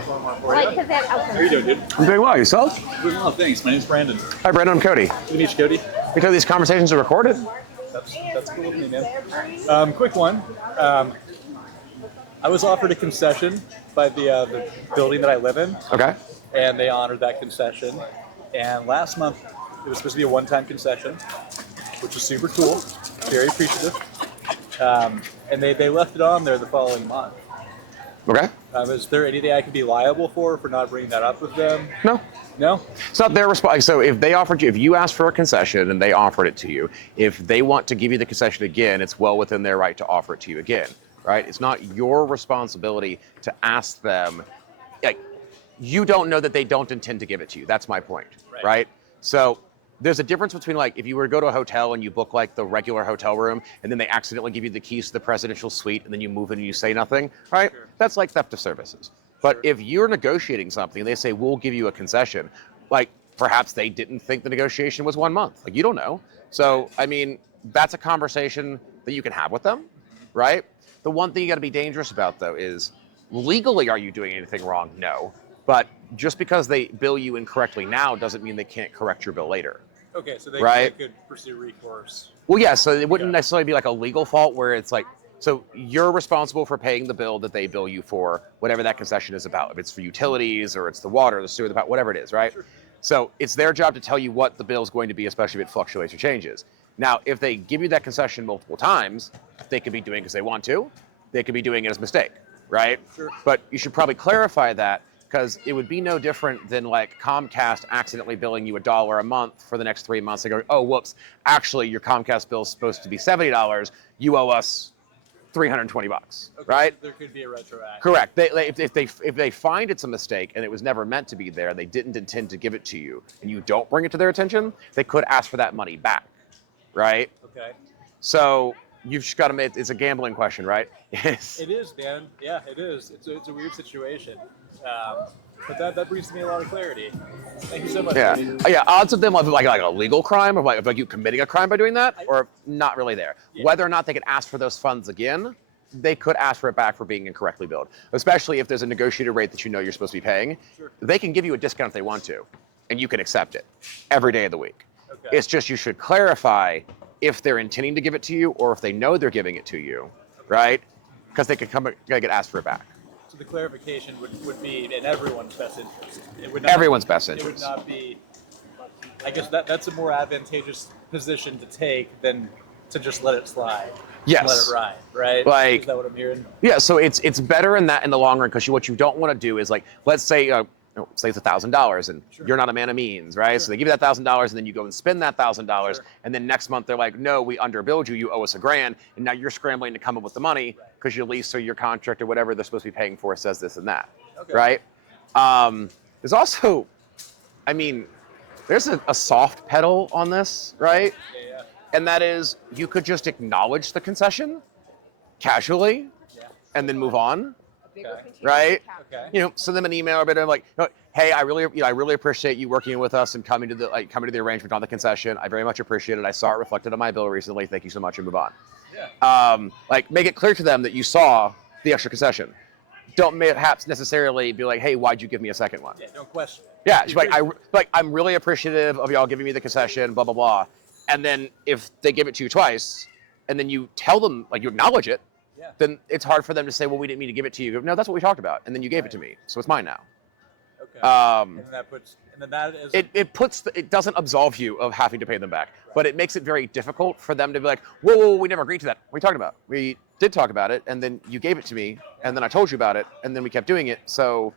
How are you doing, dude? I'm doing well. Yourself? Doing well, thanks. My name's Brandon. Hi, Brandon. I'm Cody. Good to meet you, Cody. Because these conversations are recorded. That's cool with me, man. Quick one. I was offered a concession by the building that I live in, Okay. and they honored that concession. And last month, it was supposed to be a one-time concession, which was super cool. Very appreciative. And they left it on there the following month. Okay. Is there anything I could be liable for not bringing that up with them? No. No? It's not their response. So if you asked for a concession and they offered it to you, if they want to give you the concession again, it's well within their right to offer it to you again, right? It's not your responsibility to ask them. Like, you don't know that they don't intend to give it to you. That's my point, right? So there's a difference between, like, if you were to go to a hotel and you book like the regular hotel room and then they accidentally give you the keys to the presidential suite and then you move in and you say nothing, right? Sure. That's like theft of services. But if you're negotiating something and they say, we'll give you a concession, like perhaps they didn't think the negotiation was 1 month. Like, you don't know. So, I mean, that's a conversation that you can have with them, right? The one thing you gotta be dangerous about though is, legally, are you doing anything wrong? No. But just because they bill you incorrectly now doesn't mean they can't correct your bill later. Okay, so they could pursue recourse. Well, yeah, so it wouldn't necessarily be like a legal fault where it's like, so you're responsible for paying the bill that they bill you for, whatever that concession is about. If it's for utilities or it's the water, the sewer, whatever it is, right? Sure. So it's their job to tell you what the bill is going to be, especially if it fluctuates or changes. Now, if they give you that concession multiple times, they could be doing it because they want to. They could be doing it as a mistake, right? Sure. But you should probably clarify that, because it would be no different than like Comcast accidentally billing you $1 a month for the next 3 months. They go, oh, whoops, actually your Comcast bill is supposed to be $70. You owe us $320, okay, right? There could be a retroactive. Correct. If they find it's a mistake and it was never meant to be there, they didn't intend to give it to you, and you don't bring it to their attention, they could ask for that money back, right? Okay. So you've just got to make, it's a gambling question, right? It is, man. Yeah, it is. It's a weird situation. But that brings me a lot of clarity. Thank you so much. Yeah, yeah. Odds of them like a legal crime, or like you committing a crime by doing that, or not really there. Yeah. Whether or not they could ask for those funds again, they could ask for it back for being incorrectly billed. Especially if there's a negotiated rate that you know you're supposed to be paying. Sure. They can give you a discount if they want to, and you can accept it every day of the week. Okay. It's just you should clarify if they're intending to give it to you or if they know they're giving it to you, right? Because they could get asked for it back. So the clarification would be in everyone's best interest. It would everyone's best interest. It would not be, I guess that's a more advantageous position to take than to just let it slide. Yes. Let it ride, right? Like, is that what I'm hearing? Yeah, so it's better in the long run, because what you don't want to do is, like, let's say, say it's $1,000 and you're not a man of means, right? Sure. So they give you that $1,000 and then you go and spend that $1,000, and then next month they're like, no, we underbilled you, you owe us $1,000, and now you're scrambling to come up with the money because your lease or your contract or whatever they're supposed to be paying for says this and that, right? There's also, I mean, there's a soft pedal on this, right? Yeah. And that is, you could just acknowledge the concession casually and then move on. Okay. Right? Okay. Send them an email or bit like, hey, I really appreciate you working with us and coming to the arrangement on the concession. I very much appreciate it. I saw it reflected on my bill recently. Thank you so much, and move on. Yeah. Like, make it clear to them that you saw the extra concession. Don't perhaps necessarily be like, hey, why'd you give me a second one? Yeah, don't question it. Yeah, I'm really appreciative of y'all giving me the concession, blah, blah, blah. And then if they give it to you twice, and then you tell them, like, you acknowledge it, then it's hard for them to say, well, we didn't mean to give it to you. No, that's what we talked about. And then you gave it to me. So it's mine now. Okay. And that is... It doesn't absolve you of having to pay them back, but it makes it very difficult for them to be like, whoa, we never agreed to that. What are you talking about? We did talk about it, and then you gave it to me, and then I told you about it, and then we kept doing it. So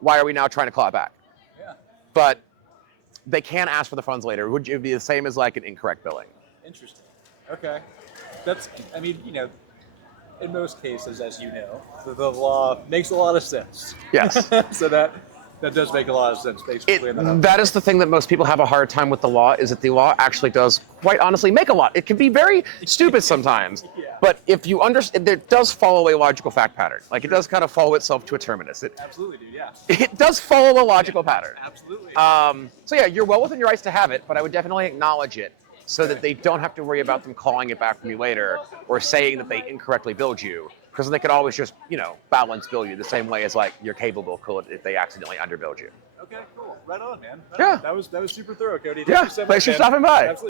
why are we now trying to claw it back? Yeah. But they can ask for the funds later. It would be the same as like an incorrect billing. Interesting. Okay. In most cases, as you know, the law makes a lot of sense. Yes. So that does make a lot of sense, basically. That is the thing that most people have a hard time with the law, is that the law actually does, quite honestly, make a lot. It can be very stupid sometimes, but if you understand, it does follow a logical fact pattern. Like, it does kind of follow itself to a terminus. Absolutely, dude, yeah. It does follow a logical pattern. Absolutely. So yeah, you're well within your rights to have it, but I would definitely acknowledge it, so that they don't have to worry about them calling it back from you later or saying that they incorrectly billed you, because they could always just, balance bill you the same way as like your cable bill could if they accidentally underbilled you. Okay, cool. Right on, man. Yeah. That was super thorough, Cody. Thank Yeah, you so much, thanks for man. stopping by. Absolutely.